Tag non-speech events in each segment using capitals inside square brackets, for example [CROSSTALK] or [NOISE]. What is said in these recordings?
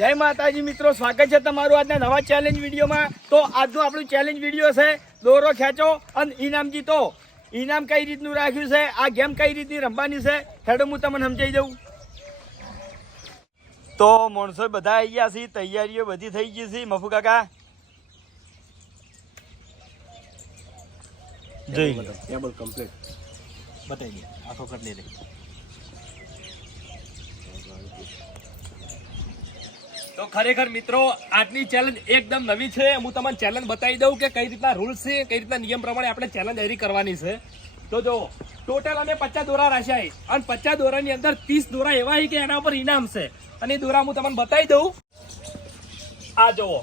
જય માતાજી મિત્રો સ્વાગત છે તમારું આજના નવા ચેલેન્જ વિડીયોમાં. તો આજનું આપણું ચેલેન્જ વીડિયો છે દોરો ખેંચો અને ઇનામ જીતો. ઇનામ કઈ રીતનું રાખ્યું છે આ ગેમ કઈ રીતની રમવાની છે હેડો હું તમને સમજાઈ દઉં. તો માણસો બધા આવી ગયા છે તૈયારીઓ બધી થઈ ગઈ છે મફુ કાકા? જઈ. ટેબલ કમ્પ્લીટ બતાવી દે આખો કરી દે તો ખરેખર મિત્રો, આજની ચેલેન્જ એકદમ નવી છે. હું તમને ચેલેન્જ બતાવી દઉં કે કઈ રીતના રૂલ્સ છે, કઈ રીતના નિયમ પ્રમાણે આપણે ચેલેન્જ હરી કરવાની છે. તો જો ટોટલ અમે પચાસ દોરા રાખ્યા અને પચાસ દોરાની અંદર ત્રીસ દોરા એવા કે એના ઉપર ઇનામ છે. અને એ દોરા હું તમને બતાવી દઉં. આ જુઓ,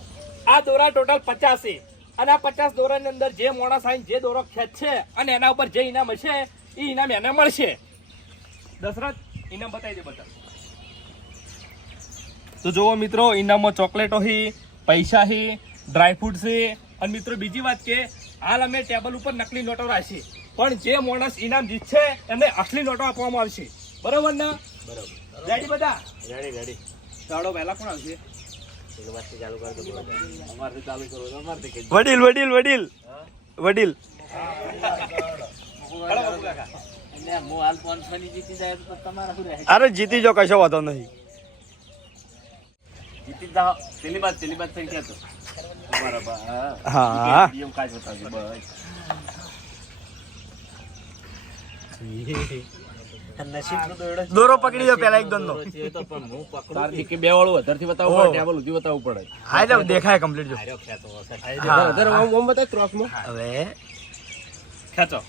આ દોરા ટોટલ પચાસ છે. અને આ પચાસ દોરાની અંદર જે મોડા સાઈન જે દોરો ખેંચશે અને એના ઉપર જે ઇનામ હશે, એ ઇનામ એને મળશે. દશરથ, ઇનામ બતાવી દે બધા તો જુઓ મિત્રો ઇનામમાં ચોકલેટો હી પૈસા હી ડ્રાયફ્રૂટ છે અને મિત્રો બીજી વાત કે હાલ અમે ટેબલ ઉપર નકલી નોટો રાખી પણ જે માણસ ઇનામ જીતશે એમને અસલી નોટો આપવામાં આવશે. બરોબર ને? બરાબર. રેડી બધા? રેડી રેડી ચાલો પહેલા કોણ આવશે? વાતથી ચાલુ કરી દો અમારથી ચાલુ કરો તો અમારથી કઈ વડીલ વડીલ વડીલ. વડીલ. એટલે હું હાલ પાંચસો ની જીતી જાય તો તમારા શું રહે? અરે જીતી જો કશો વાંધો નહીં જીતી જાઓ પેલી બાદ પેલી બાદ થઈ ગયા તો બરાબર હા. એમ કાજ બતાવજો બસ. નસીબ દોરો પકડી દો પેલા એક દોનો તારથી કે બે વાળું વધારથી બતાવવું પડે ટેબલ ઉધી બતાવવું પડે. હા એટલે દેખાય કમ્પ્લીટ જો. હા. વધારે ઓમ ઓમ બતાવ ક્રોસમાં. હવે. ખેંચો.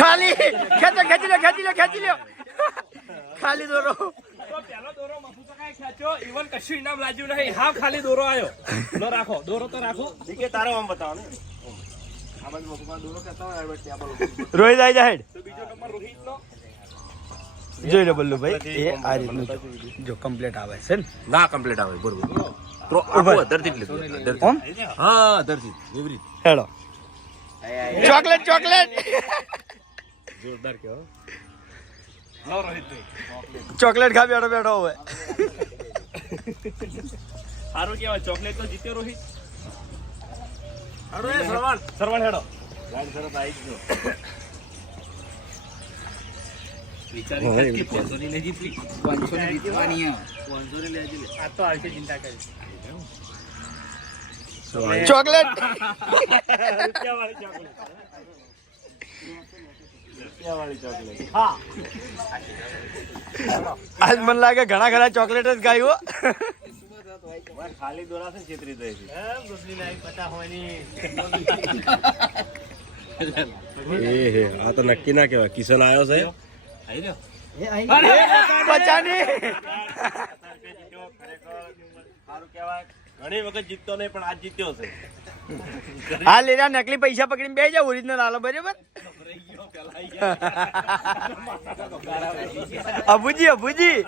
ખાલી ખેંચો ખેંચી લો ખેંચી લો ખેંચી લો ખાલી દોરો. તો પહેલો દોરો મફુ તો કાંઈ ખેંચ્યો ઇવન કશું ઇનામ લાગ્યું નહીં. હાવ ખાલી દોરો આવ્યો લો રાખો. દોરો તો રાખો. કે તારે ઓમ બતાવો. રોહિત આવી જાય જોઈ લો બલ્લુભાઈ એ આ રીતનું જો. કમ્પ્લેટ આવે છે ને? ના કમ્પ્લીટ આવે બરોબર. તો. આખું અધરથી લીધું. હા ધરતી એવી હેડો ચોકલેટ ચોકલેટ! જોરદાર કેવો લો રોહિતભાઈ ચોકલેટ ખા બેઠો બેઠો હવે સારું કેવાય ચોકલેટ તો જીત્યો રોહિત અરે શ્રવણ સરવણ હેડો ગાડી તરફ આવી જ ગયો. વિચારી ખરી કે પાંચસોની નહીં જીતલી આ તો આવશે ચિંતા કરી ચોકલેટ રૂપિયાવાળી ચોકલેટ રૂપિયાવાળી ચોકલેટ હા આજ મને લાગે ઘણા ઘણા ચોકલેટ જ ગાયું હો. ખાલી દોરા છે છેતરી જાય છે. એ હે આ તો નક્કી ના કેવાય કિશન આવ્યો છે? ઘણી વખત જીતતો નહીં પણ આજ જીત્યો છે. હા લેરા નકલી પૈસા પકડીને બે જાવ ઓરિજિનલ આલો બરાબર? અબુજી અબુજી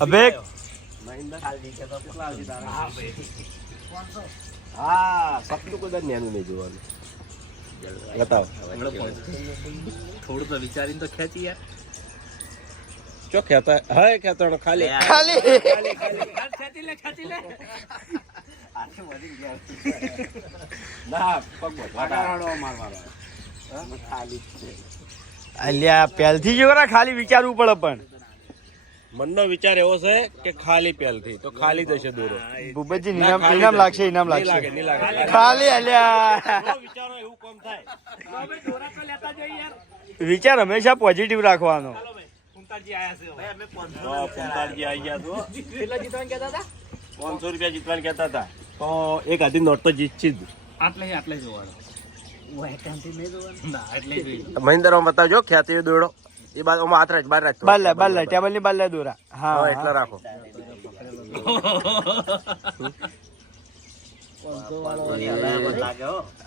અબે હા સપનું કોઈ દર નેનું નહીં જોવાનું. બતાવો. થોડું તો વિચારીને તો ખેંચી યાર. ચો ખેતા હા ખેતો ખાલી. ખાલી. ખેતી લે ખેતી લે. [LAUGHS] ના પગ વાટાડો મારવાનો. ખાલી અલ્યા પહેલથી જો ખાલી વિચારવું પડે પણ. મનનો વિચાર એવો છે કે ખાલી પહેલથી તો ખાલી જશે દોરો. ભૂપતજી ઇનામ ઇનામ લાગશે ઇનામ લાગે, લાગશે. લાગે. ખાલી અલ્યા. વિચારો એવું કોમ થાય. દોરા તો લેતા જઈએ યાર. વિચાર હંમેશા પોઝિટિવ રાખવાનો. કુંતાજી આયા છે હવે. તો પંતાળજી આવી ગયા છો કેટલા જીતવાનું કહેતા હતા? પાંચસો રૂપિયા જીતવાનું કહેતા હતા. તો એક આધી નોટ તો જીતશે જ. આટલે આટલે જોવાનું. મહિન્દ્રમાં બતાવજો ખ્યાતિ દોડો. એ બાદ ઓમાં હાથ રાખ બાર લે બાર લે ટેબલની બાર લે દોરા. હા એટલે એટલા રાખો.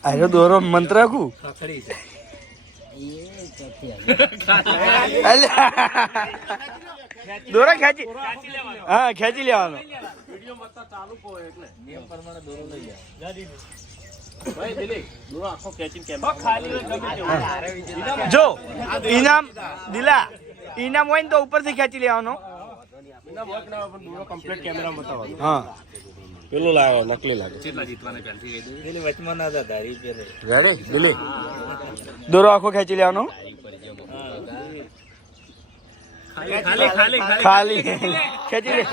અરે દોરો મંત્ર રાખું? ખખડી અલ્યા. દોરા ખેંચી. હા ખેંચી લેવાનો. જો ઇનામ દિલા ઇનામ હોય ને તો ઉપરથી ખેંચી લેવાનો. હા. પેલું લાવ્યો નકલી લાગે કેટલા જીતવાના પહેલથી કહી દઉં? રેડી દિલી દોરો આખો ખેંચી લેવાનો. ખાલી ખાલી ખાલી ખાલી. ખેંચી લે.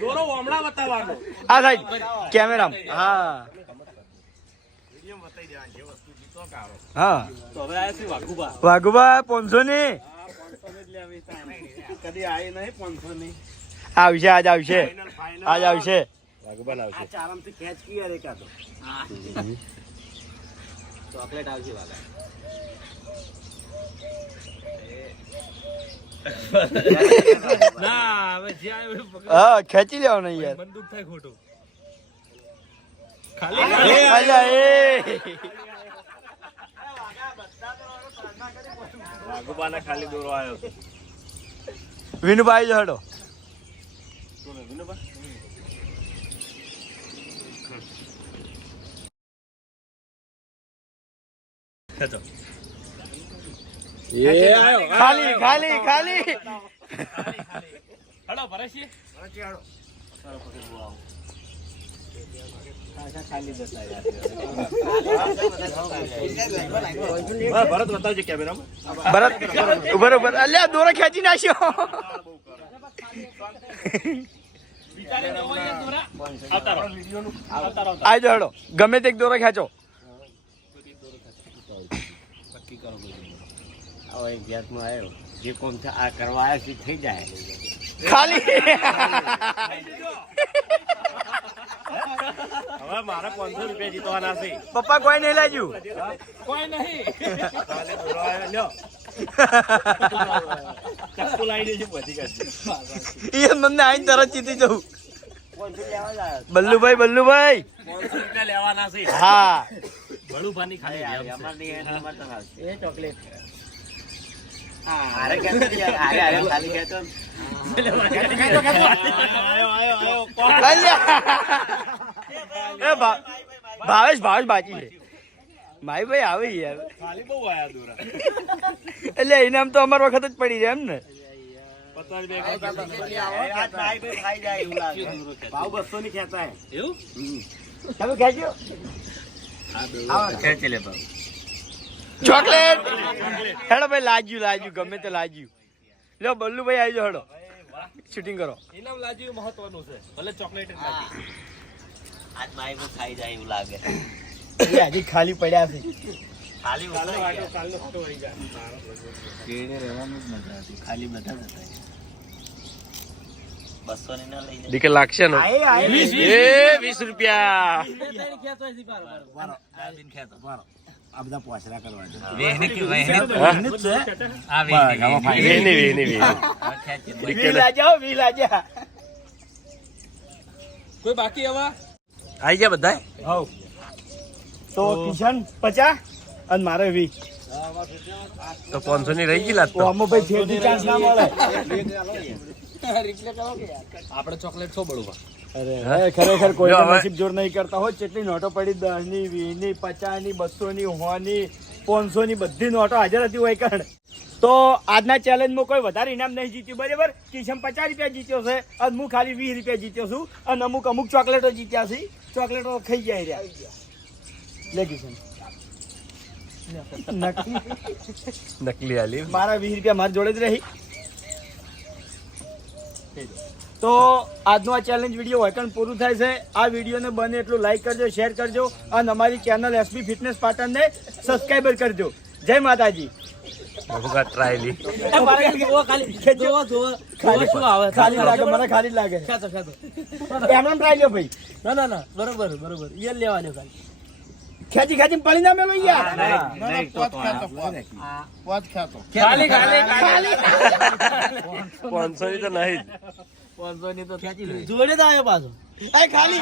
દોરો હમણાં બતાવવાનો. આ સાહેબ કેમેરા હા. હા. તો હવે આ શું વાઘુબા. વાઘુબા પાંચસો ની? કદી આવી નહીં પાંચસો ની. આવશે આજ આવશે. આજ આવશે. વાઘુબાન આવશે. આરામથી ખેંચ યાર એકાદો ચોકલેટ આવશે વાઘા ના હવે જ્યાં હા ખેંચી લેવાનો યાર. બંદૂક થાય ખોટું. અલ્યા એ ખાલી. દોરો આવ્યો વિનુભાઈ જ હડો. કોને વિનુબા એ આવ્યો ખાલી ખાલી ખાલી હલો ભરેશી હા, ભરત બતાવજે કેમેરામાં. ભરત ઉભર ઉભર અલ્યા દોરો ખેંચી નાખ્યો. આજો હડો ગમે તે એક દોરો ખેંચો. હવે ગેસમાં આવ્યો જે કોમ છે આ કરવા આવ્યા છે થઈ જાય. ખાલી. હવે મારે પાંચસો રૂપિયા જીતવાના છે. પપ્પા કોઈ નહીં લેજુ. કોઈ નહીં. કાલે દોરો આવ્યો લ્યો. ચક્કુ લાવી દેજે બધી કાઢી એ મને આઈને તરત જીતી જવું. બલ્લુભાઈ બલ્લુભાઈ. રૂપિયા લેવાના છે. હા. ભલુભાની ખાલી એ ચોકલેટ. હારે કહેતો યાર, હારે હારે ખાલી કહેતો ને. આયો, આયો, આયો, એ ભાવેશ ભાવેશ બાકી છે મારી ભાઈ આવે યાર ખાલી બહુ આયા દોરા. એટલે ઇનામ તો અમાર વખત જ પડી જાય એમ ને. ભાવની ખેંચાય એવું તમે ખેંચ્યો ચોકલેટ. હેડો ભાઈ લાગ્યું લાજ્યું ગમે તે લાગ્યું. લ્યો બલ્લુભાઈ આવી જાઓ હેડો. શૂટિંગ કરો. ઇનામ લાજ્યું મહત્વનું છે ભલે ચોકલેટ જ લાગી. એ આજે ખાલી પડ્યા છે. દીકે લાગશે ને? વીસ રૂપિયા. આ બધા પોસરા કરવા કોઈ બાકી આવા? આઈ ગયા બધા હવ. તો કિશન પચા? અને મારે વી. તો પાંચસો ની રહી ગઈ લાત તો. આમાં ભાઈ ચાન્સ ના મળે. [LAUGHS] આપણે ચોકલેટ છો બળુભા અરે ખરેખર કોઈ નસીબ જોર નહીં કરતા હોય કેટલી નોટો પડી દસની વીસની પચાસની બસો ની સો ની પાંચસો ની બધી નોટો હાજર હતી હોય કારણ. તો આજના ચેલેન્જમાં કોઈ વધારે ઇનામ નહીં જીત્યું બરાબર? કિશન પચાસ રૂપિયા જીત્યો છે અને હું ખાલી વીસ રૂપિયા જીત્યો છું અને અમુક અમુક ચોકલેટો જીત્યા છે ચોકલેટો ખાઈ જાય રહ્યા. લે કિશન. નકલી આલી. મારા વીસ રૂપિયા મારી જોડે જ રહી. તો આજનો આ ચેલેન્જ વીડિયો વૈકણ પૂરું થાય છે. આ વિડીયોને બને એટલું લાઈક કરજો શેર કરજો અને અમારી ચેનલ એસબી ફિટનેસ પાટણને સબસ્ક્રાઈબર કરજો. જય માતાજી. ખાલી લાગે મને ખાલી લાગે. એમને ટ્રાય લ્યો ભાઈ. ના ના ના. બરોબર બરોબર. એ લેવા દો ખાલી. ખેંચી ખેંચી પડી ના મેલો યાર ખાલી ખાલી ખાલી પાંચસો ની તો નહીં જોડે તો આવ્યો પાછો. ખાલી.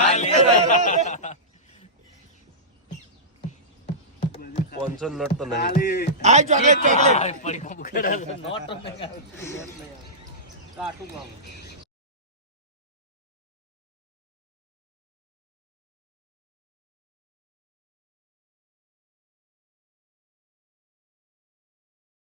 પાંચસો નોટ તો નહીં આ ચોકલેટ ચોકલેટ. કાટું